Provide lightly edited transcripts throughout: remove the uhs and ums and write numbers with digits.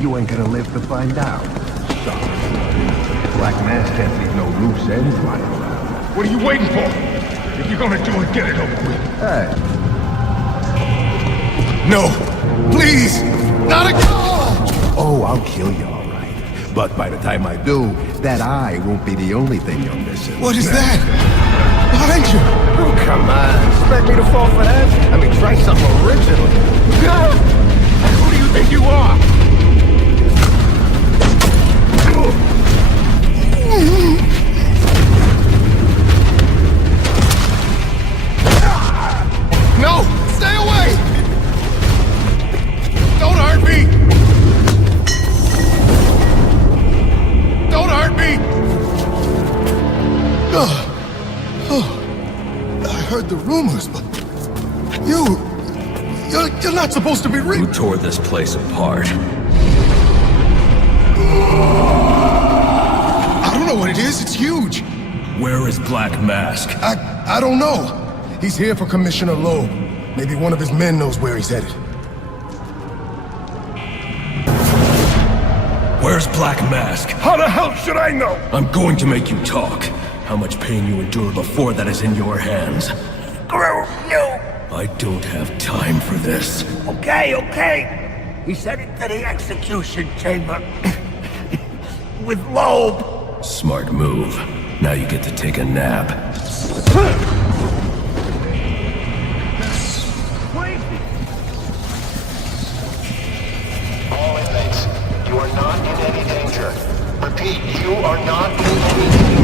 You ain't gonna live to find out. Sorry. Black Mass can't leave no loose ends lying around. What are you waiting for? If you're gonna do it, get it over with. Hey. No! Please! Not again! Oh, I'll kill you, all right. But by the time I do, that eye won't be the only thing you're missing. What is that? Behind you! Oh, come on. Expect me to fall for that? I mean, try something original. Who do you think you are? No! Stay away! Don't hurt me! Don't hurt me! I heard the rumors, but you're not supposed to be Who tore this place apart? I don't know what it is. It's huge. Where is Black Mask? I don't know. He's here for Commissioner Loeb. Maybe one of his men knows where he's headed. Where's Black Mask? How the hell should I know? I'm going to make you talk. How much pain you endured before that is in your hands. Grow, no. I don't have time for this. Okay. He said it to the execution chamber. With Loeb. Smart move. Now you get to take a nap. All inmates, you are not in any danger. Repeat, you are not in any danger.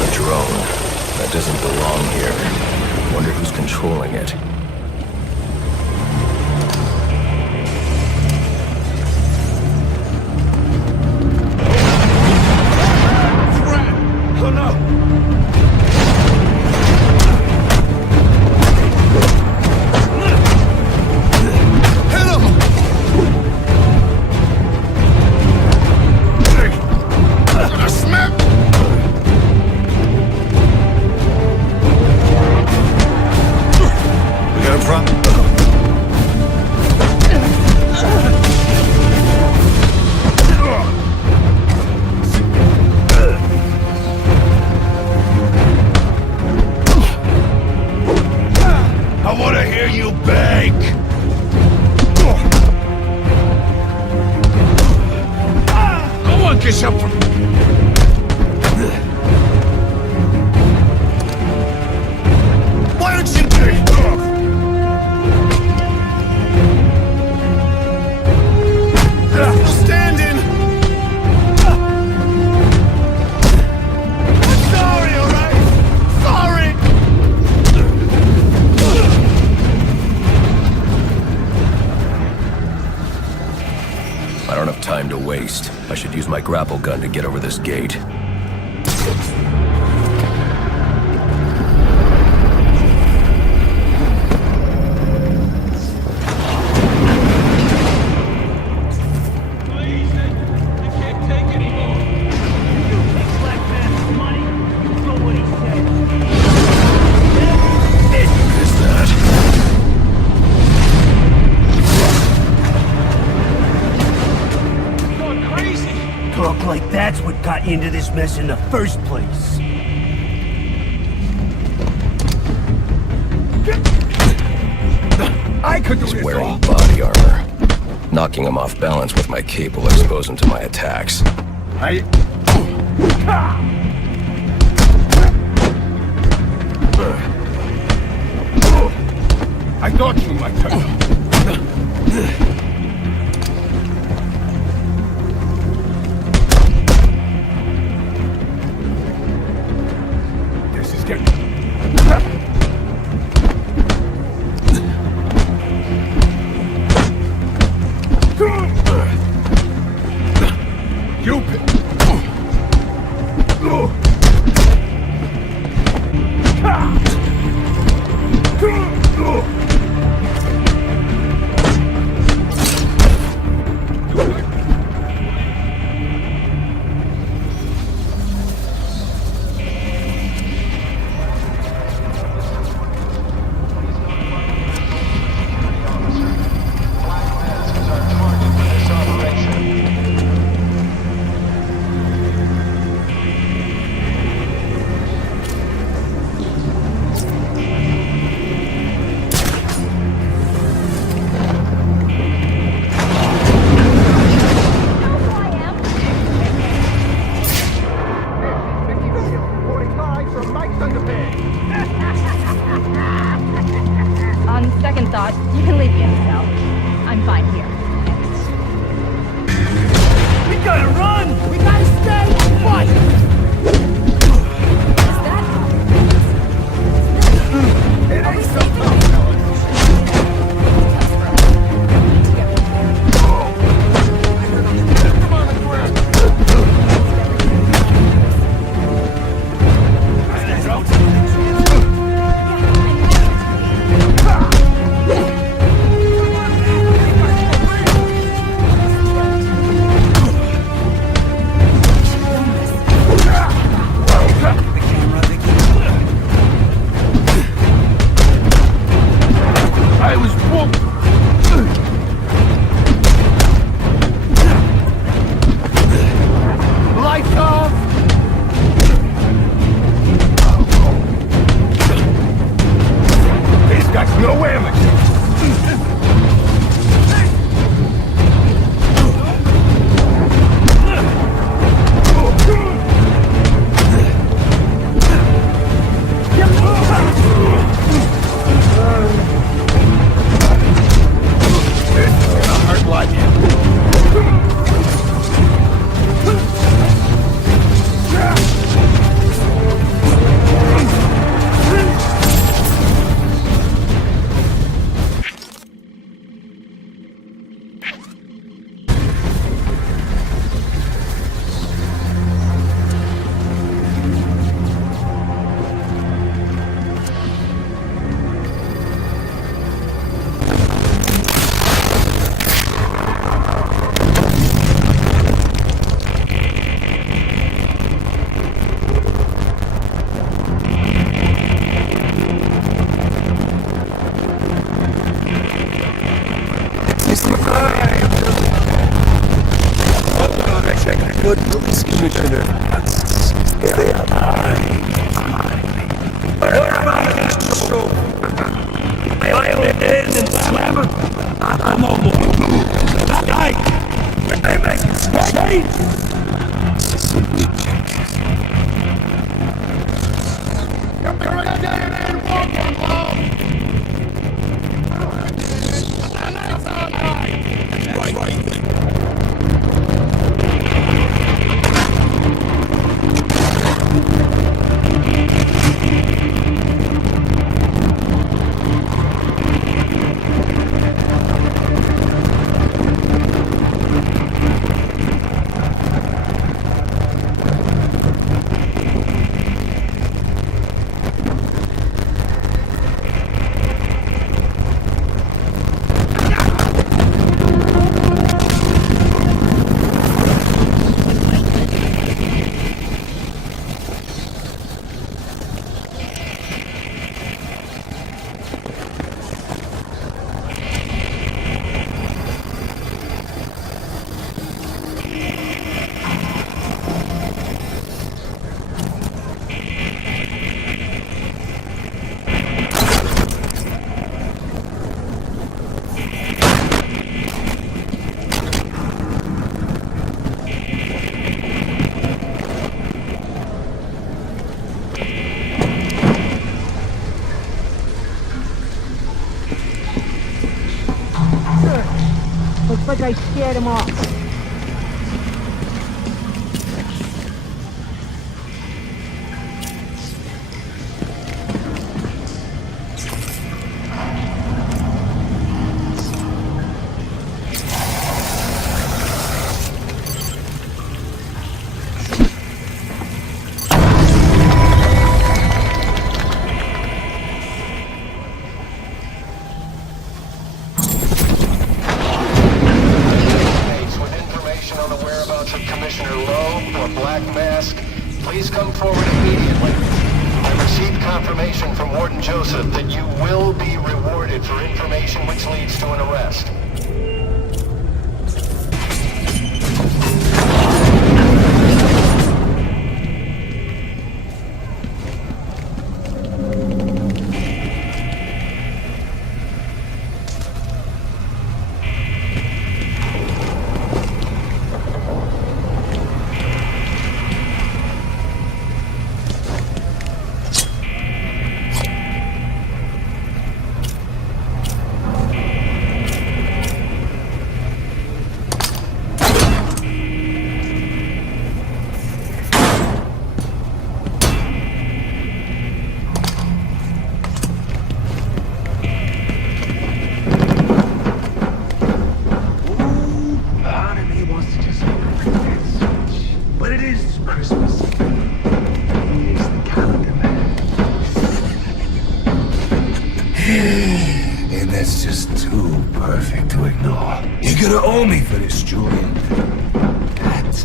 A drone. That doesn't belong here. Wonder who's controlling it. Oh no! Hit him! Gonna snap! We got him front. I want to hear you beg! No one gets up from... Why don't you take off? Still standing! I'm sorry, alright? Sorry! I don't have time to waste. I should use my grapple gun to get over this gate. Is that? Talk like that's what got you into this mess in the first place. I could do He's this wearing all. body armor. Knocking him off balance with my cape will expose him to my attacks. I thought you might turn. This is getting... Cupid! You can leave me in the cell. I'm fine here. We gotta run! We gotta stay and fight! Is that... It Are we ain't safe so in tough. here? I was woke. Lights off! This guy's no amateur. Hurt like Looks like I scared him off. With information on the whereabouts of Commissioner Lowe or Black Mask, please come forward immediately. I received confirmation from Warden Joseph that you will be rewarded for information which leads to an arrest. Perfect to ignore. You're gonna owe me for this, Julian. That's...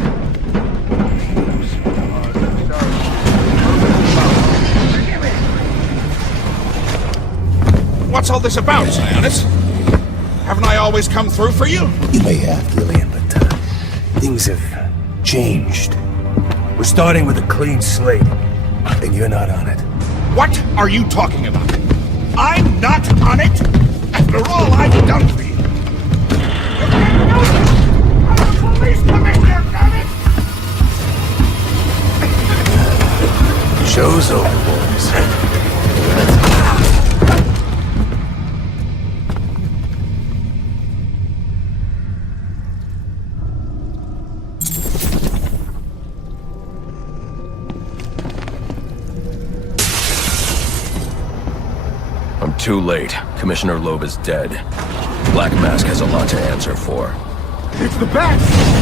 What's all this about, Zionis? Haven't I always come through for you? You may have, Gillian, but things have changed. We're starting with a clean slate, and you're not on it. What are you talking about? I'm not on it? After all I've done for you. You can't do this! I'm a police commissioner, damn it! Show's over, boys. I'm too late. Commissioner Loeb is dead. Black Mask has a lot to answer for. It's the bat!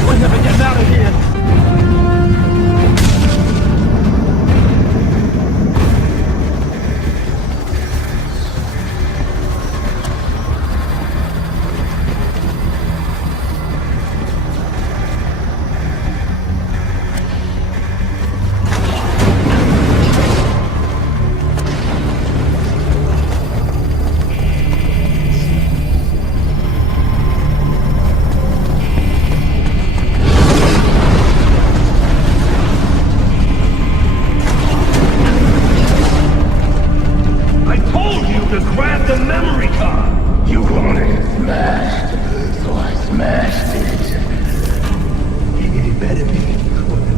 We're never getting out of here!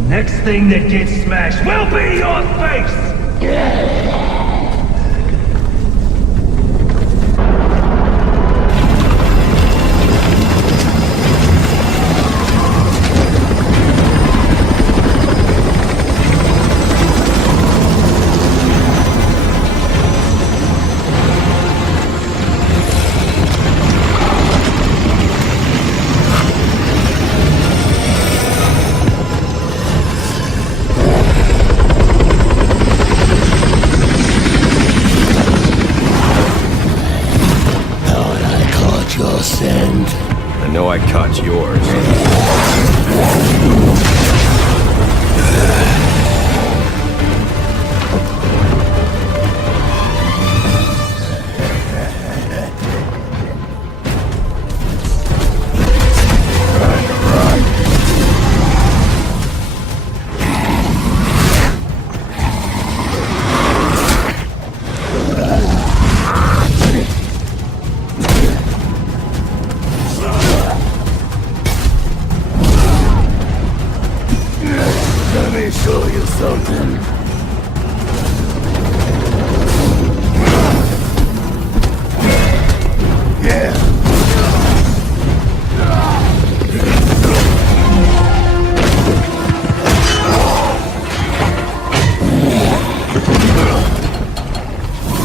Next thing that gets smashed will be your face! I know I caught yours. Show you something. Yeah.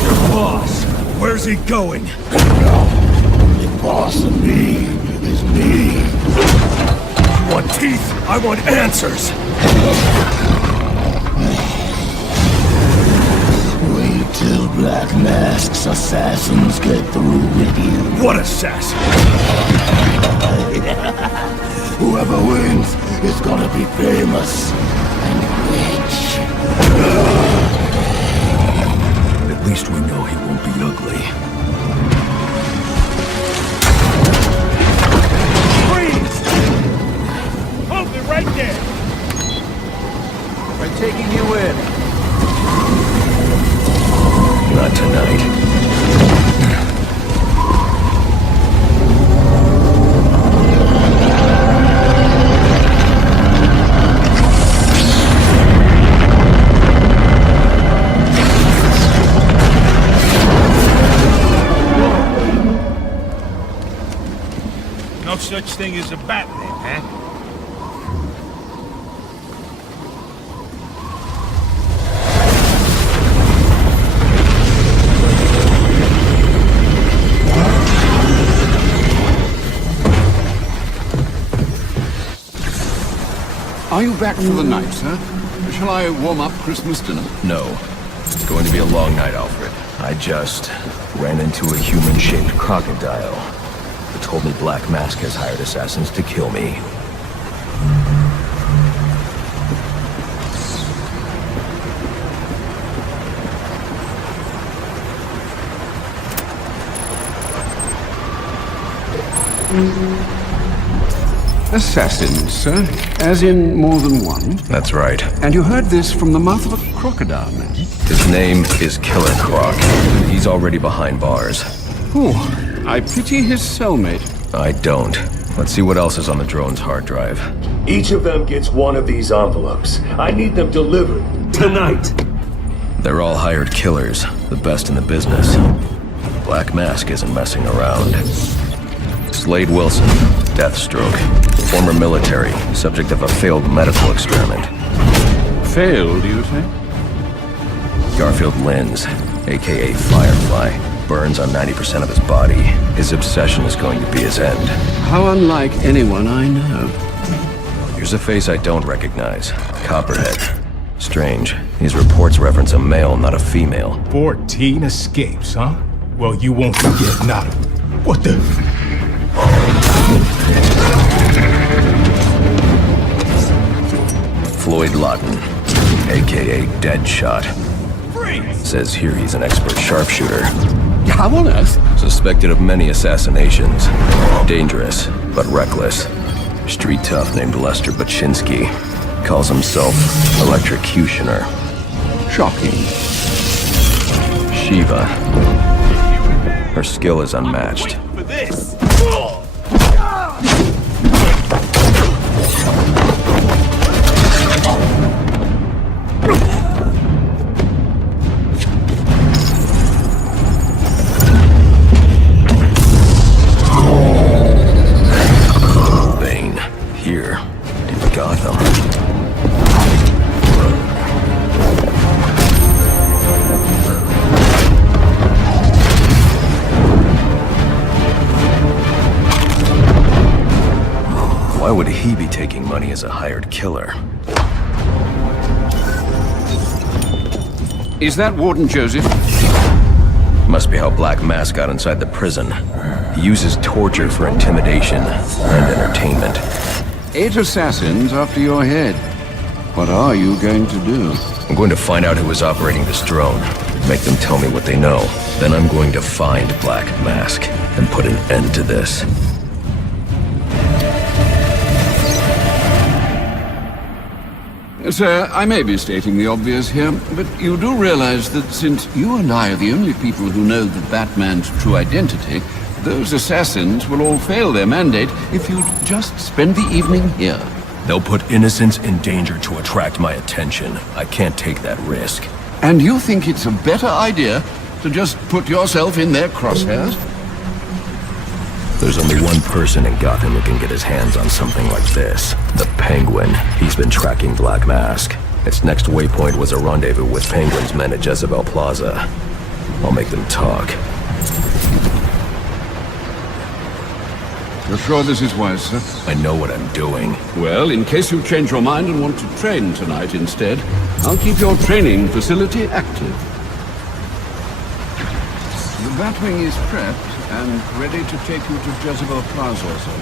Your boss, where's he going? The boss of me is me. I want teeth. I want answers. Wait till Black Mask's assassins get through with you. What assassin? Whoever wins is gonna be famous and rich. At least we know he won't be ugly. Freeze! Hold me right there! We're taking you in. Not tonight. No such thing as a Batman, huh? Are you back for the night, sir? Shall I warm up Christmas dinner? No. It's going to be a long night, Alfred. I just ran into a human-shaped crocodile. told me Black Mask has hired assassins to kill me. Assassins, sir? As in more than one? That's right. And you heard this from the mouth of a crocodile, man? His name is Killer Croc. He's already behind bars. Oh, I pity his cellmate. I don't. Let's see what else is on the drone's hard drive. Each of them gets one of these envelopes. I need them delivered tonight. They're all hired killers, the best in the business. Black Mask isn't messing around. Slade Wilson, Deathstroke, former military, subject of a failed medical experiment. Failed, you say? Garfield Linz, aka Firefly, burns on 90% of his body. His obsession is going to be his end. How unlike anyone I know. Here's a face I don't recognize. Copperhead. Strange. These reports reference a male, not a female. 14 escapes, huh? Well, you won't forget none. What the? Floyd Lawton, aka Deadshot. Says here he's an expert sharpshooter. How on earth? Suspected of many assassinations. Dangerous, but reckless. Street tough named Lester Baczynski. Calls himself Electrocutioner. Shocking. Shiva. Her skill is unmatched. Bane, here, in Gotham. Why would he be taking money as a hired killer? Is that Warden Joseph? Must be how Black Mask got inside the prison. He uses torture for intimidation and entertainment. 8 assassins after your head. What are you going to do? I'm going to find out who is operating this drone. Make them tell me what they know. Then I'm going to find Black Mask and put an end to this. Sir, I may be stating the obvious here, but you do realize that since you and I are the only people who know the Batman's true identity, those assassins will all fail their mandate if you'd just spend the evening here. They'll put innocents in danger to attract my attention. I can't take that risk. And you think it's a better idea to just put yourself in their crosshairs? There's only one person in Gotham who can get his hands on something like this. The Penguin. He's been tracking Black Mask. Its next waypoint was a rendezvous with Penguin's men at Jezebel Plaza. I'll make them talk. You're sure this is wise, sir? I know what I'm doing. Well, in case you change your mind and want to train tonight instead, I'll keep your training facility active. The Batwing is prepped and ready to take you to Jezebel Plaza, sir.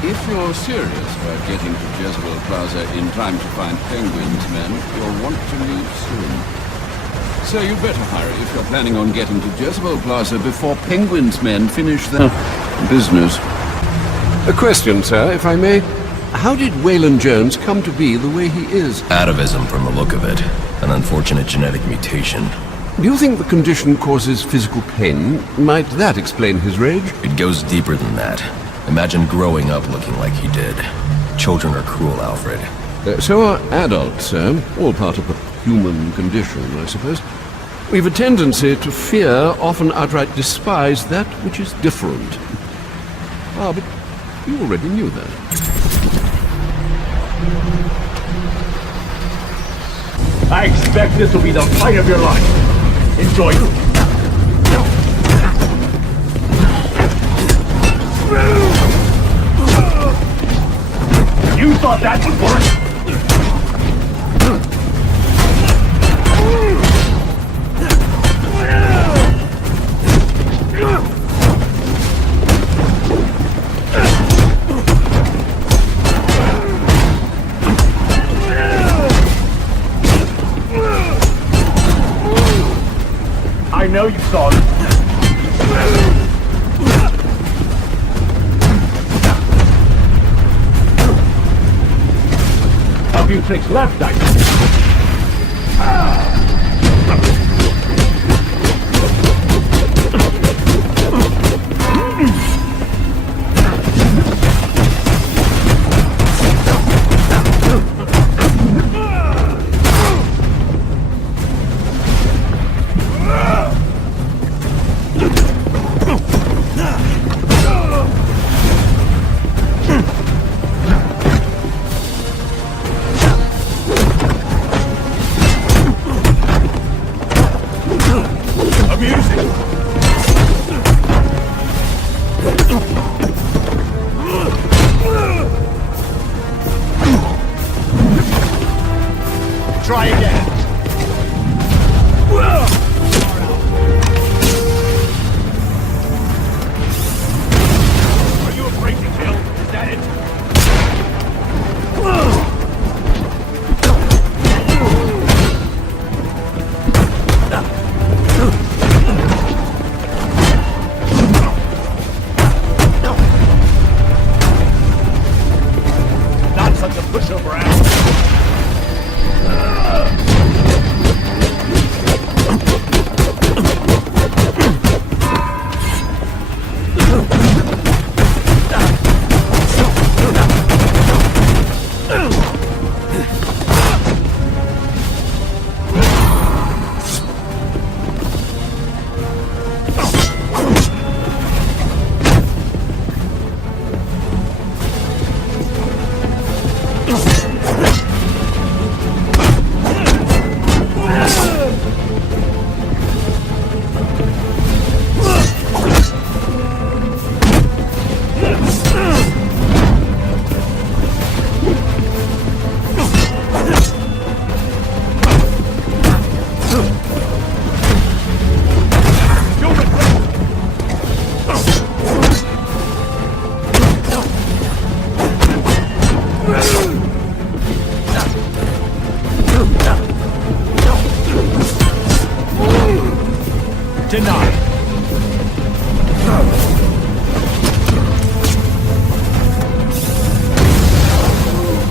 If you're serious about getting to Jezebel Plaza in time to find Penguin's men, you'll want to leave soon. So you'd better hurry if you're planning on getting to Jezebel Plaza before Penguin's men finish their business. A question, sir, if I may. How did Waylon Jones come to be the way he is? Atavism from the look of it. An unfortunate genetic mutation. Do you think the condition causes physical pain? Might that explain his rage? It goes deeper than that. Imagine growing up looking like he did. Children are cruel, Alfred. So are adults, sir. All part of the human condition, I suppose. We've a tendency to fear, often outright despise, that which is different. Ah, but you already knew that. I expect this will be the fight of your life. Enjoy. You thought that would work? I know you saw it. A few tricks left, I think. Try again. Are you afraid to kill? Is that it? Not such a pushover ass. Denied.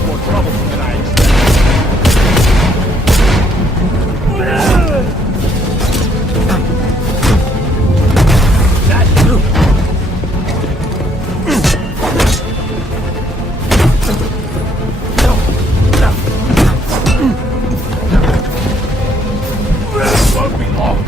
More trouble than I won't be long.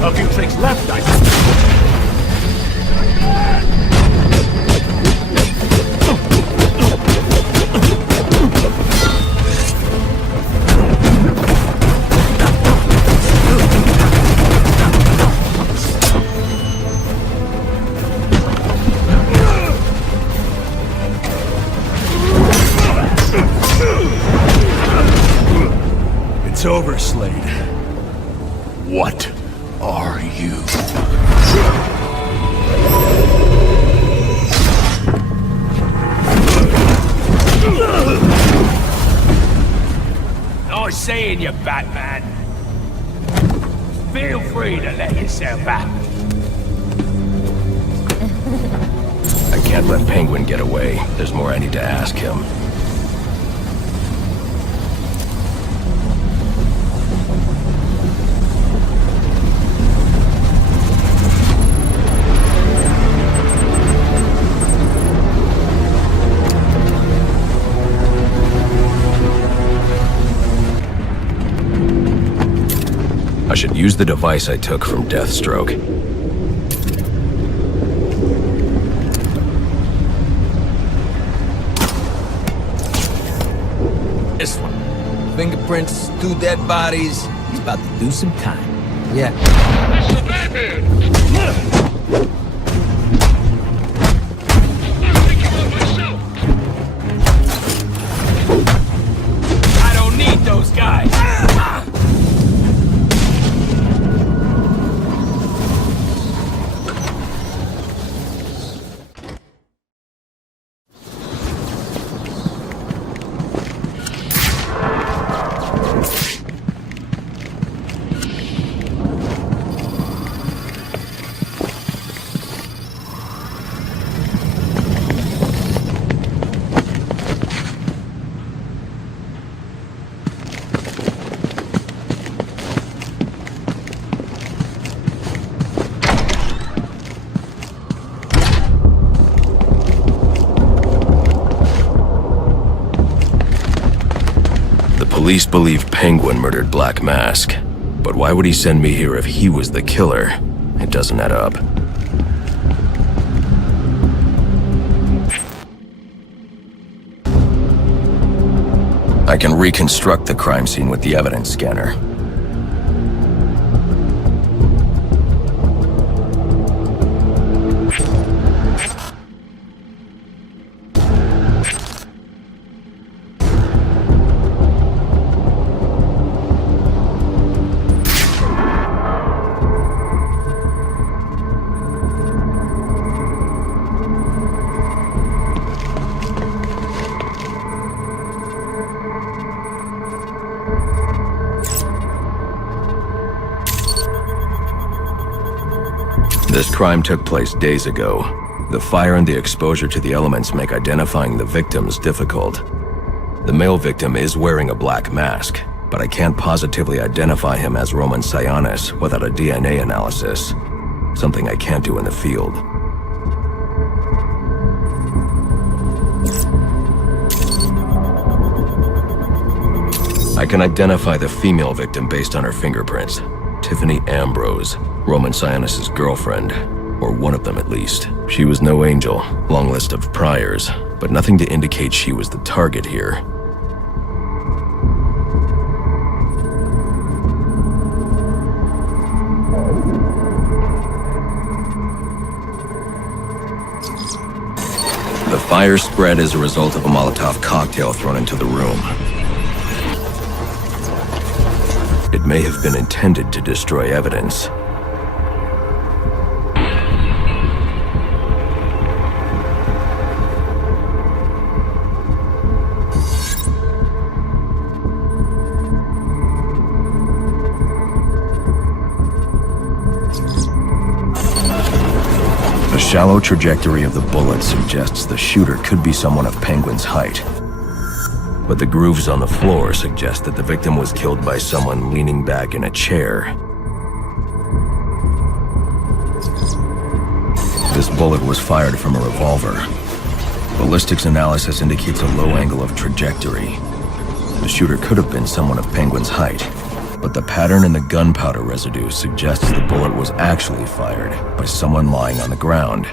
A few tricks left, I think. It's over, Slade. What are you? Nice seeing you, Batman. Feel free to let yourself out. I can't let Penguin get away. There's more I need to ask him. I should use the device I took from Deathstroke. This one. Fingerprints, 2 dead bodies. He's about to do some time. Yeah. I don't need those guys. Police believe Penguin murdered Black Mask, but why would he send me here if he was the killer? It doesn't add up. I can reconstruct the crime scene with the evidence scanner. This crime took place days ago. The fire and the exposure to the elements make identifying the victims difficult. The male victim is wearing a black mask, but I can't positively identify him as Roman Sionis without a DNA analysis. Something I can't do in the field. I can identify the female victim based on her fingerprints. Tiffany Ambrose, Roman Sionis' girlfriend, or one of them at least. She was no angel, long list of priors, but nothing to indicate she was the target here. The fire spread as a result of a Molotov cocktail thrown into the room. It may have been intended to destroy evidence. The shallow trajectory of the bullet suggests the shooter could be someone of Penguin's height. But the grooves on the floor suggest that the victim was killed by someone leaning back in a chair. This bullet was fired from a revolver. Ballistics analysis indicates a low angle of trajectory. The shooter could have been someone of Penguin's height, but the pattern in the gunpowder residue suggests the bullet was actually fired by someone lying on the ground.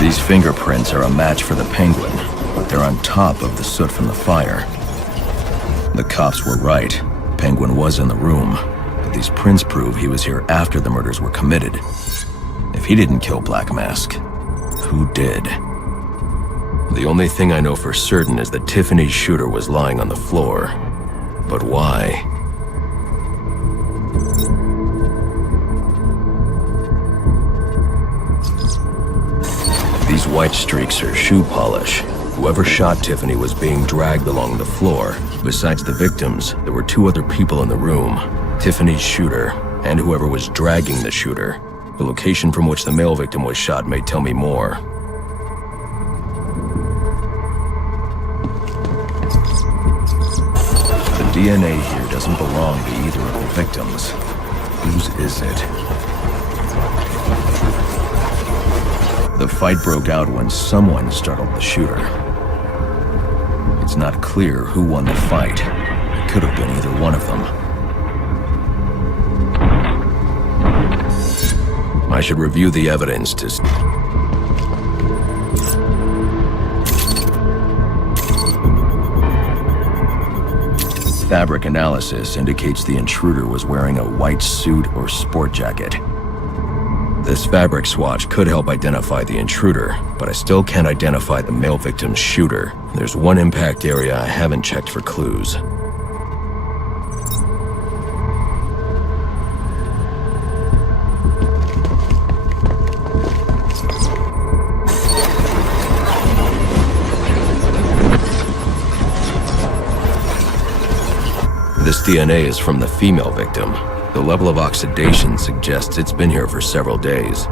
These fingerprints are a match for the Penguin, but they're on top of the soot from the fire. The cops were right. Penguin was in the room, but these prints prove he was here after the murders were committed. If he didn't kill Black Mask, who did? The only thing I know for certain is that Tiffany's shooter was lying on the floor. But why? These white streaks are shoe polish. Whoever shot Tiffany was being dragged along the floor. Besides the victims, there were 2 other people in the room. Tiffany's shooter, and whoever was dragging the shooter. The location from which the male victim was shot may tell me more. The DNA here doesn't belong to either of the victims. Whose is it? The fight broke out when someone startled the shooter. It's not clear who won the fight. It could have been either one of them. I should review the evidence to... Fabric analysis indicates the intruder was wearing a white suit or sport jacket. This fabric swatch could help identify the intruder, but I still can't identify the male victim's shooter. There's one impact area I haven't checked for clues. This DNA is from the female victim. The level of oxidation suggests it's been here for several days.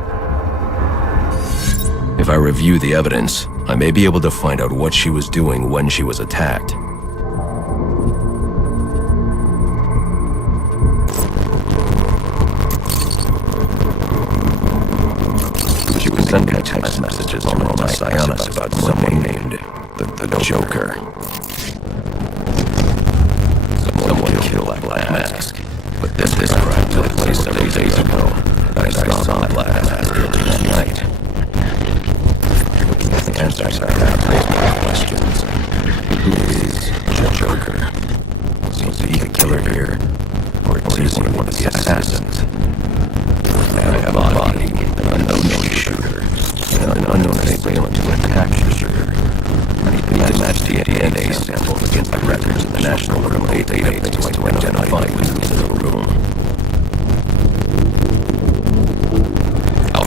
If I review the evidence, I may be able to find out what she was doing when she was attacked. She was sending text messages on my Sionis about someone named the Joker. Someone killed Black Mask. But this crime took place several days ago. I saw Black Mask early that night. Looking at the answers I have raised more questions. Who is the Joker? Was he the killer here? Or is he one of the assassins? I have a body, an unknown shooter, and an unknown assailant to attack the shooter. I need to match the DNA sample against the records in the National Criminal Database to identify who's in the room.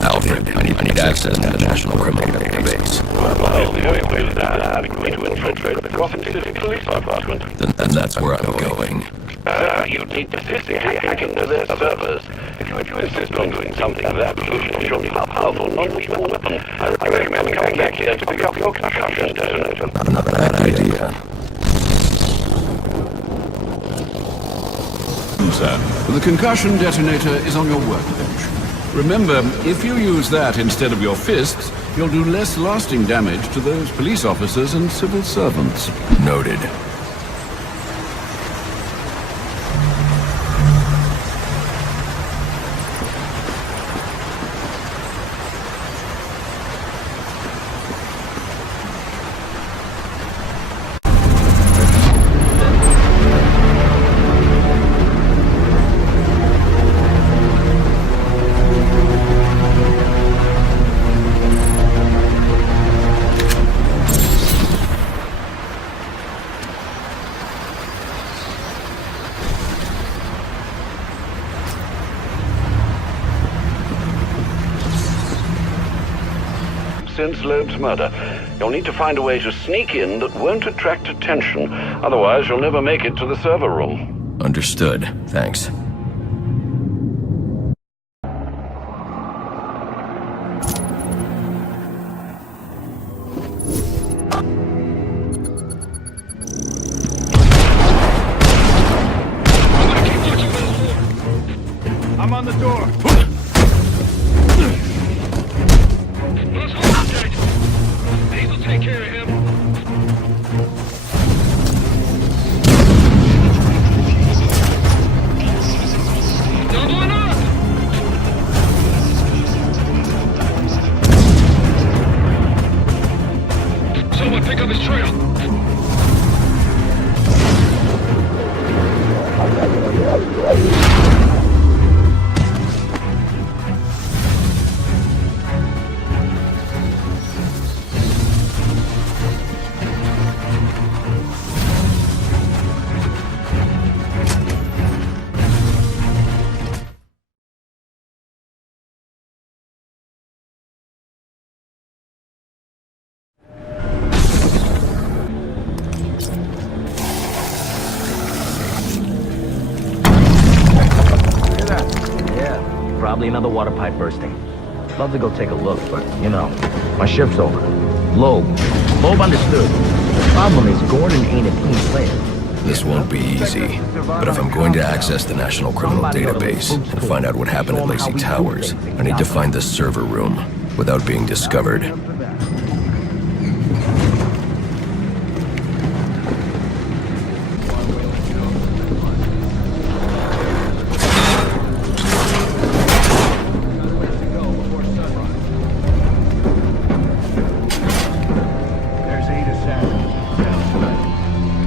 Alfred, I need access to the National Criminal Database. Well, the only way to that is going to infiltrate the Gotham City Police Department. Then that's where I'm going. You need to physically hack into their servers. If you insist on doing something of that solution, you'll need a powerful non-lethal weapon. I recommend coming back here to pick up your concussion detonator. Not a bad idea. Sir, the concussion detonator is on your workbench. Remember, if you use that instead of your fists, you'll do less lasting damage to those police officers and civil servants. Noted. Since Loeb's murder, you'll need to find a way to sneak in that won't attract attention. Otherwise, you'll never make it to the server room. Understood. Thanks. I'm on the door. Take care of him. Doubling up! Someone pick up his trail. Probably another water pipe bursting. Love to go take a look, but, you know, my shift's over. Loeb understood. The problem is Gordon ain't a team player. This won't be easy, but if I'm going to access the National Criminal Database and find out what happened at Lacey Towers, I need to find the server room without being discovered.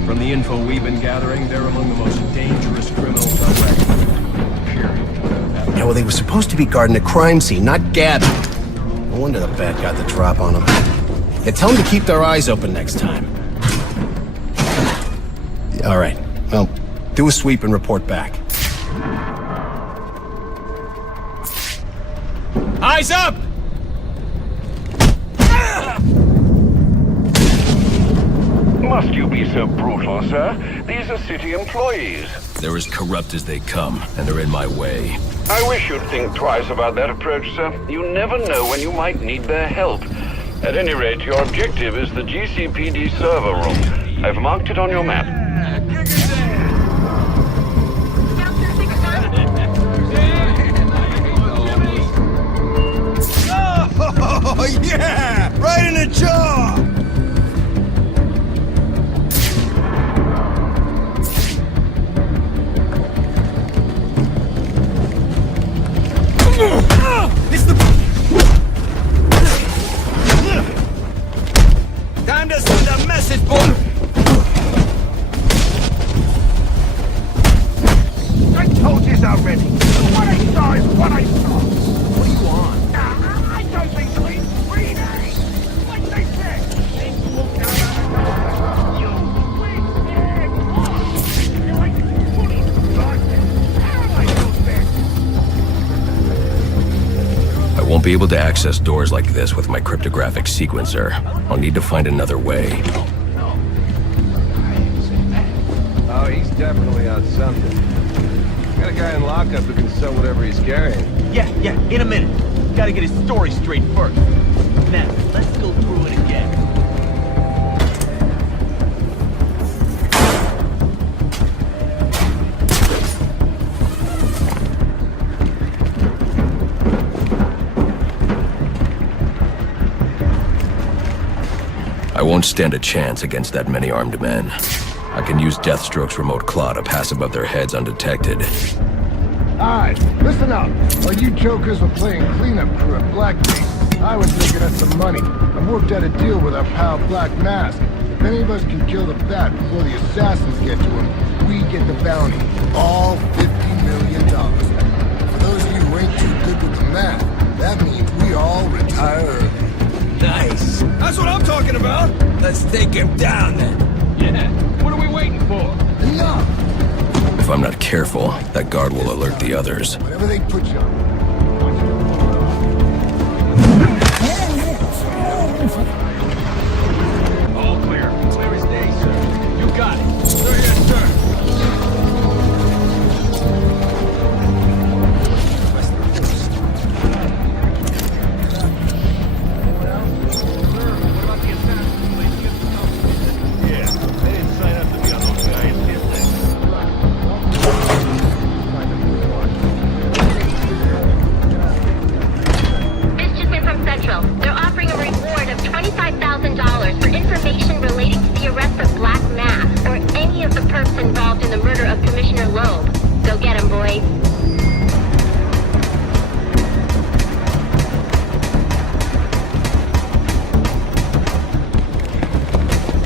From the info we've been gathering, they're among the most dangerous criminals on record. Period. Yeah, well, they were supposed to be guarding a crime scene, not gabbing. No wonder the bat got the drop on them. Yeah, tell them to keep their eyes open next time. All right. Well, do a sweep and report back. Eyes up! Must you be so brutal, sir? These are city employees. They're as corrupt as they come, and they're in my way. I wish you'd think twice about that approach, sir. You never know when you might need their help. At any rate, your objective is the GCPD server room. I've marked it on your map. Oh, yeah! Right in the jaw! It's the... Time to send a message, boy! I told you already. What I saw is what I saw. What are you on? I don't think clean 3 days. Like they said, they swooped down on you. Please, you're like fully exhausted. How am I so bad? I won't be able to access doors like this with my cryptographic sequencer. I'll need to find another way. Oh, he's definitely on something. Got a guy in lockup who can sell whatever he's carrying. Yeah, in a minute. Gotta get his story straight first. Now, let's go through it again. I won't stand a chance against that many armed men. I can use Deathstroke's remote claw to pass above their heads undetected. Alright, listen up. While you jokers were playing cleanup crew at Blackgate, I was making us some money. I worked out a deal with our pal Black Mask. If any of us can kill the Bat before the assassins get to him, we get the bounty. All $50 million. For those of you who ain't too good with the math, that means we all retire. Nice. That's what I'm talking about. Let's take him down then. Yeah. What are we waiting for? Enough! If I'm not careful, that guard will alert the others. Whatever they put you on. All clear. Clear as day, sir. You got it. Sir, yes, sir.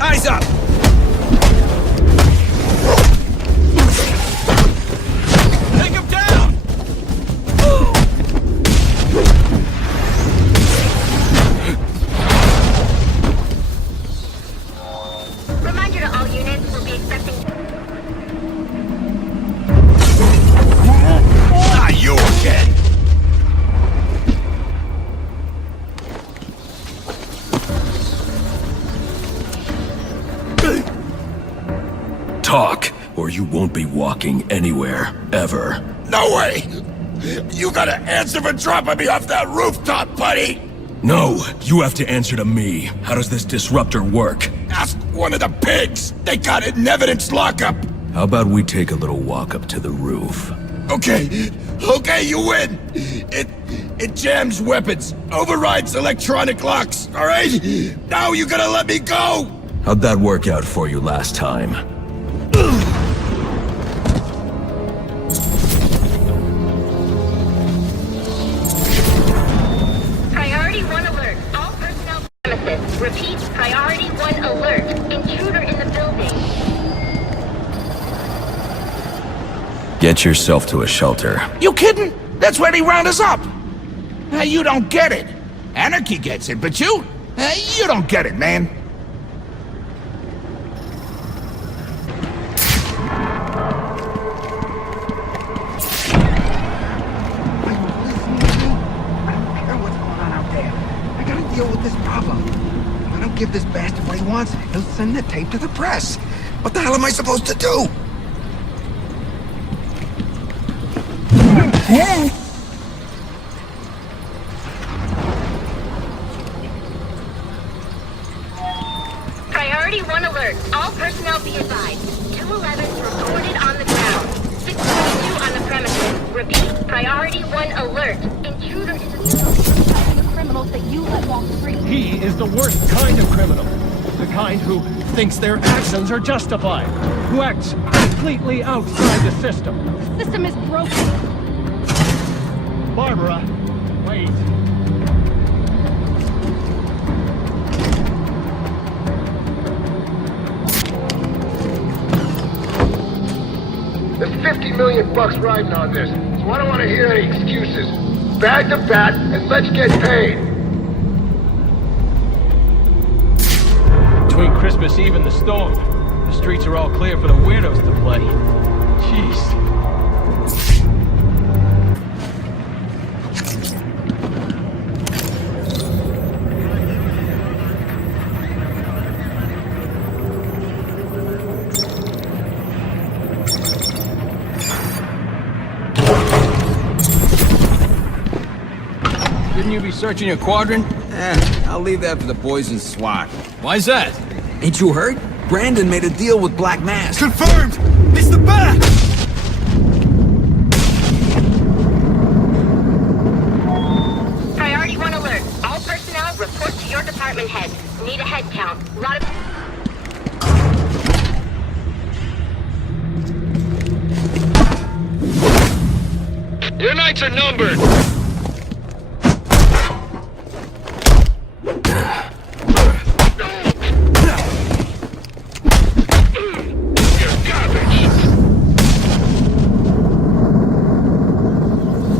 Eyes up! Take him down! Reminder to all units, we'll be expecting... Ah, you again! Talk, or you won't be walking anywhere, ever. No way! You gotta answer for dropping me off that rooftop, buddy! No, you have to answer to me. How does this disruptor work? Ask one of the pigs! They got it in evidence lockup! How about we take a little walk up to the roof? Okay, you win! It jams weapons, overrides electronic locks, alright? Now you gotta let me go! How'd that work out for you last time? Priority 1 alert. All personnel premises. Repeat, priority 1 alert. Intruder in the building. Get yourself to a shelter. You kidding? That's where they round us up. You don't get it. Anarchy gets it, but you don't get it, man. With this problem. If I don't give this bastard what he wants, he'll send the tape to the press. What the hell am I supposed to do? Priority 1 alert. All personnel be advised. 211's reported on the ground. 622 on the premises. Repeat, priority 1 alert. Intruder in the building. The criminals that you let walk free. He is the worst kind of criminal. The kind who thinks their actions are justified. Who acts completely outside the system. The system is broken. Barbara, wait. There's 50 million bucks riding on this, so I don't want to hear any excuses. Bag the bat and let's get paid. Between Christmas Eve and the storm, the streets are all clear for the weirdos to play. Jeez. Shouldn't you be searching your quadrant? I'll leave that for the boys in SWAT. Why's that? Ain't you heard? Brandon made a deal with Black Mask. Confirmed! It's the bat! Priority 1 alert. All personnel report to your department head. Need a head count. Lot of... Your nights are numbered!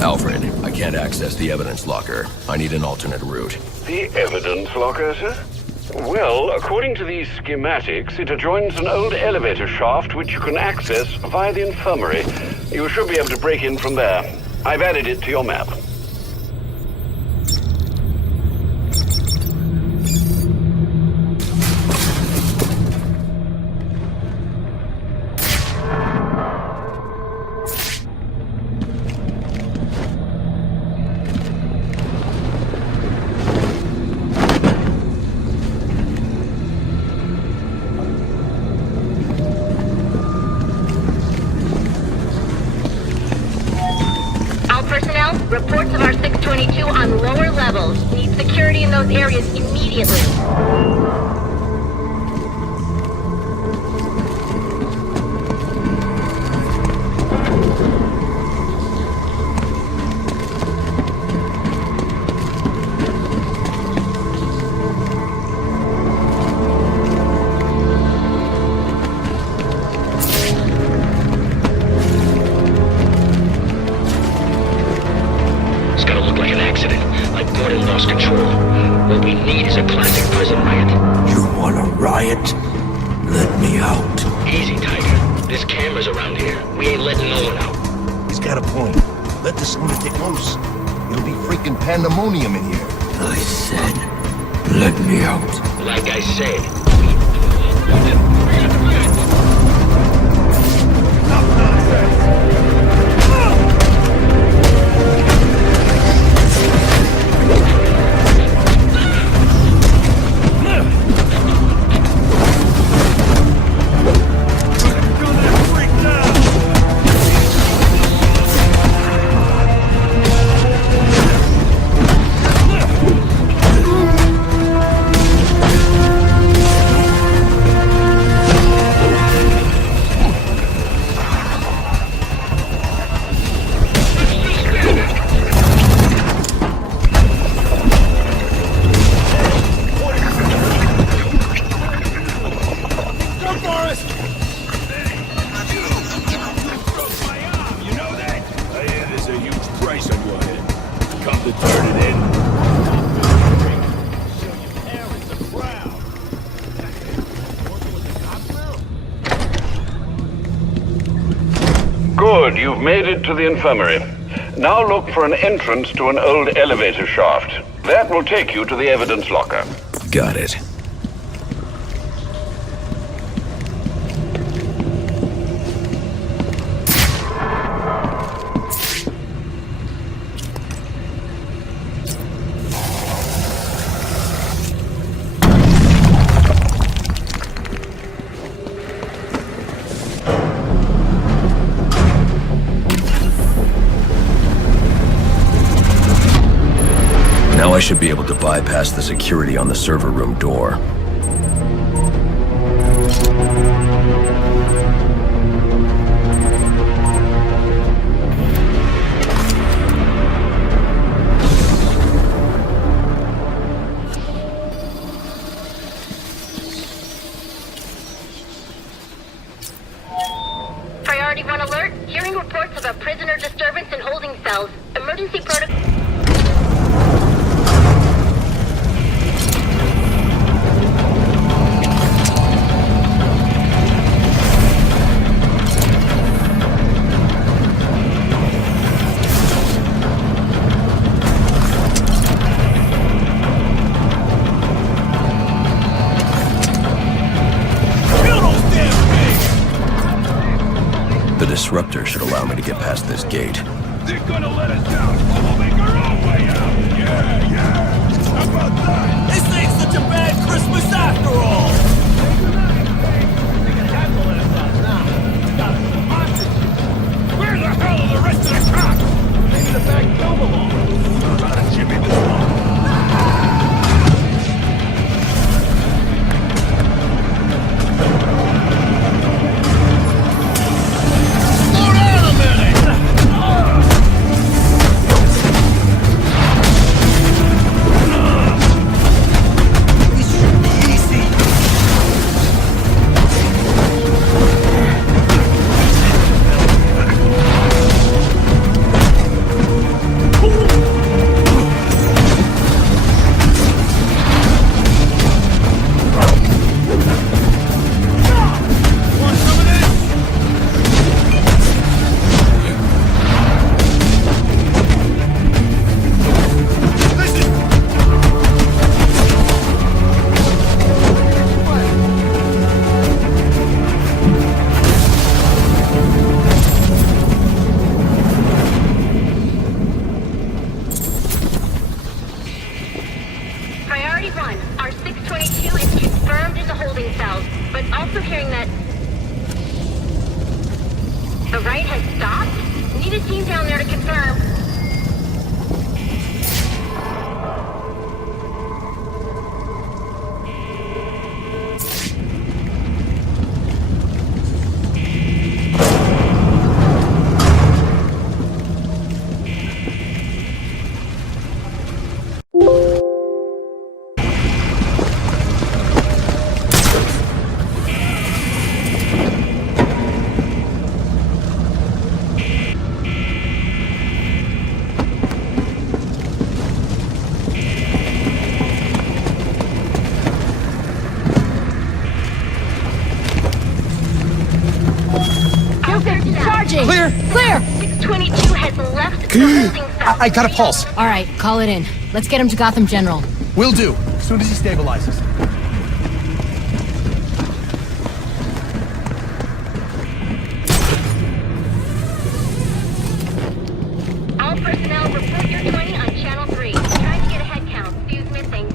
Alfred, I can't access the evidence locker. I need an alternate route. The evidence locker, sir? Well, according to these schematics, it adjoins an old elevator shaft which you can access via the infirmary. You should be able to break in from there. I've added it to your map. Reports of our 622 on lower levels. Need security in those areas immediately. Pandemonium in here. I said, let me out. Like I said, come to turn it in. Good, you've made it to the infirmary. Now look for an entrance to an old elevator shaft. That will take you to the evidence locker. Got it. Now I should be able to bypass the security on the server room door. Priority 1 alert. Hearing reports of a prisoner disturbance in holding cells. Emergency protocol. The disruptor should allow me to get past this gate. They're gonna let us down, but we'll make our own way out. Yeah. How about that? This ain't such a bad Christmas after all! Where the hell are the rest of the cops? Maybe the back killed them all. We're about to jimmy this one. The right has stopped? Need a team down there to confirm. Clear! Clear! 622 has left the holding cell. I got a pulse. All right, call it in. Let's get him to Gotham General. Will do, as soon as he stabilizes. All personnel report your 20 on Channel 3. Trying to get a head count. Fuse missing.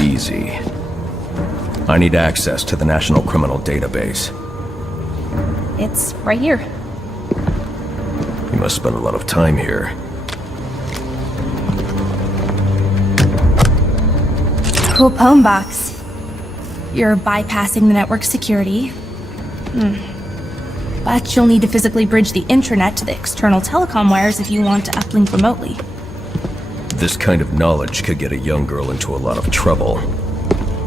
Easy. I need access to the National Criminal Database. It's right here. You must spend a lot of time here. Cool poem box. You're bypassing the network security. But you'll need to physically bridge the intranet to the external telecom wires if you want to uplink remotely. This kind of knowledge could get a young girl into a lot of trouble.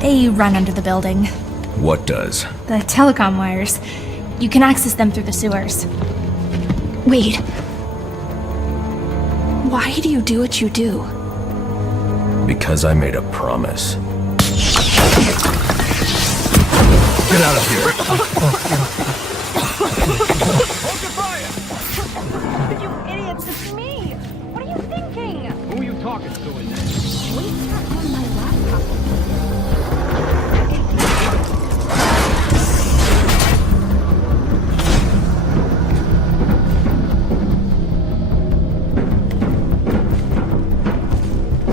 They run under the building. What does? The telecom wires. You can access them through the sewers. Wait. Why do you do what you do? Because I made a promise. Get out of here. You idiots, it's me! What are you thinking? Who are you talking to in there? Wait on my laptop.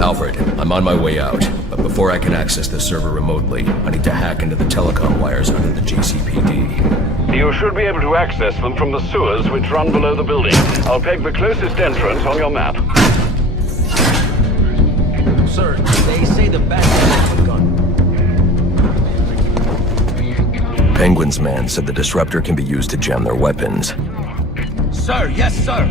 Alfred, I'm on my way out, but before I can access the server remotely, I need to hack into the telecom wires under the GCPD. You should be able to access them from the sewers which run below the building. I'll peg the closest entrance on your map. Sir, they say the bad guys have a gun. Penguin's man said the disruptor can be used to jam their weapons. Sir, yes, sir.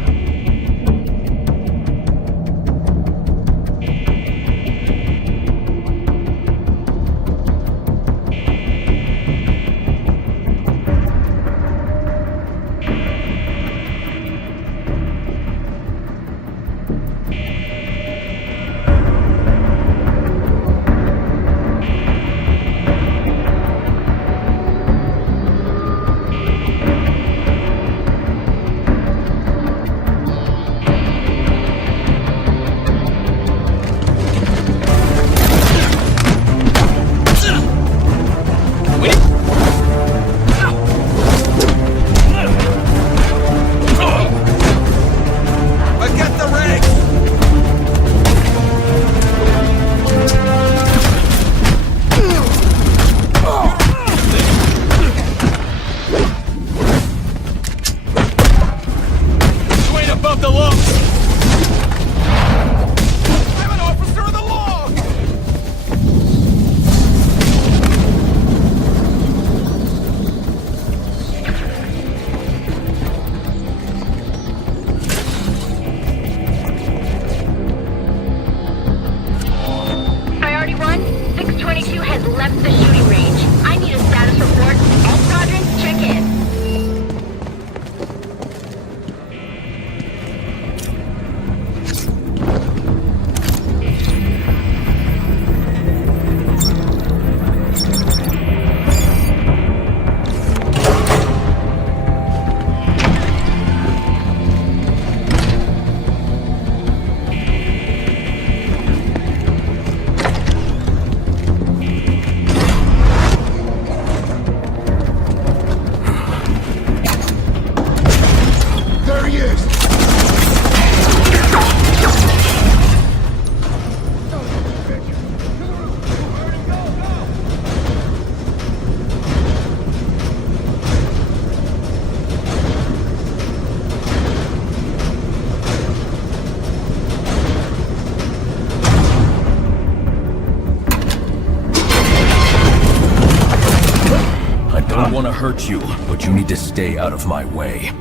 hurt you, but you need to stay out of my way.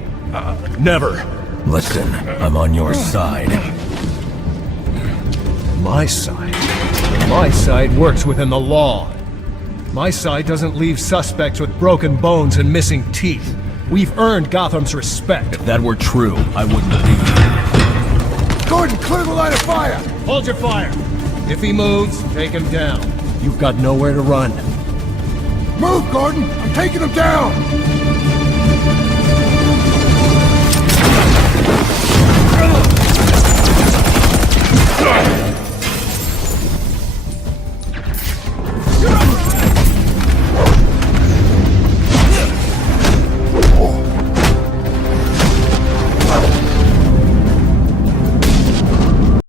Never. Listen, I'm on your side. My side? My side works within the law. My side doesn't leave suspects with broken bones and missing teeth. We've earned Gotham's respect. If that were true, I wouldn't leave. Gordon, clear the line of fire! Hold your fire. If he moves, take him down. You've got nowhere to run. Move, Gordon! I'm taking him down!